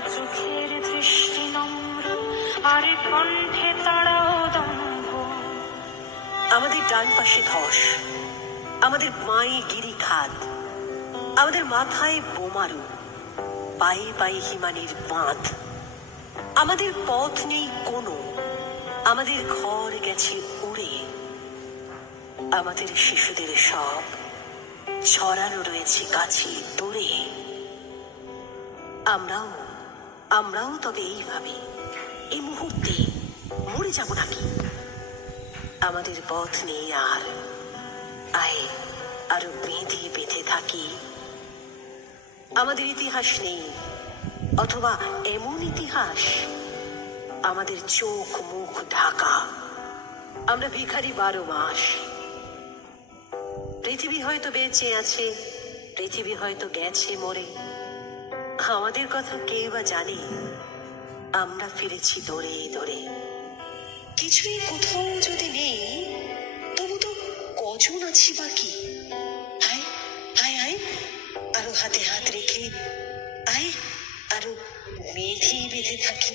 চোখের দৃষ্টি নম্র, আর কণ্ঠে তাড়াও দম্ভ। আমাদের ডান পাশে ধস, আমাদের বাঁয়ে গিরি খাদ, আমাদের মাথায় বোমারু, পায়ে পায়ে হিমানের বাঁধ। আমাদের পথ নেই কোনো, আমাদের ঘর গেছে উড়ে। আমাদের শিশুদের সব ছড়ানো রয়েছে কাছে দূরে। আমরাও আমরাও তবে এইভাবে। এই মুহূর্তে মরে যাব নাকি? আমাদের পথ নেই আর। আয় আরও বেঁধে বেঁধে থাকি। আমাদের ইতিহাস নেই, অথবা এমন ইতিহাস, আমাদের চোখ মুখ ঢাকা। আমরা ভিখারি বারো মাস। পৃথিবী হয়তো বেঁচে আছে, পৃথিবী হয়তো গেছে মরে। আমাদের কথা কে বা জানে? আমরা ফিরেছি দৌড়ে দৌড়ে। কিছুই কোথাও যদি নেই, তবু তো কজন আছি বাকি আয় আয় আয় আরও হাতে হাত রেখে আয় আরও মেধেই বেঁধে থাকি।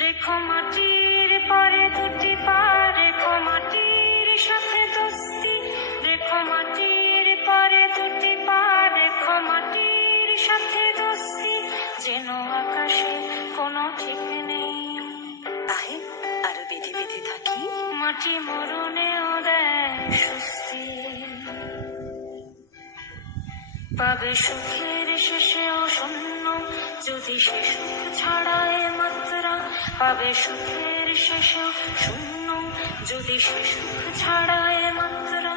রেখো মাটির পরে দুটি পা মাটি মরণেও দেয় স্বস্তি? পাবে সুখের শেষেও শূন্য যদি সে সুখ ছাড়ায় মাত্রা পাবে সুখের শেষেও শূন্য যদি সে সুখ ছাড়ায় মাত্রা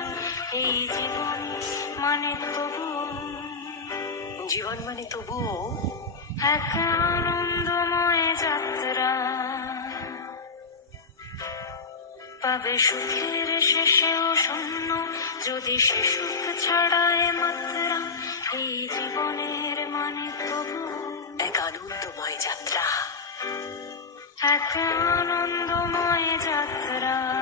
এই জীবন মানে তবু। জীবন মানে তবুও এক পাবে সুখের শেষে শূন্য। যদি সে সুখ ছাড়ায় মাত্রা এই জীবনের মানে তবু এক আনন্দময় যাত্রা। এক আনন্দময় যাত্রা।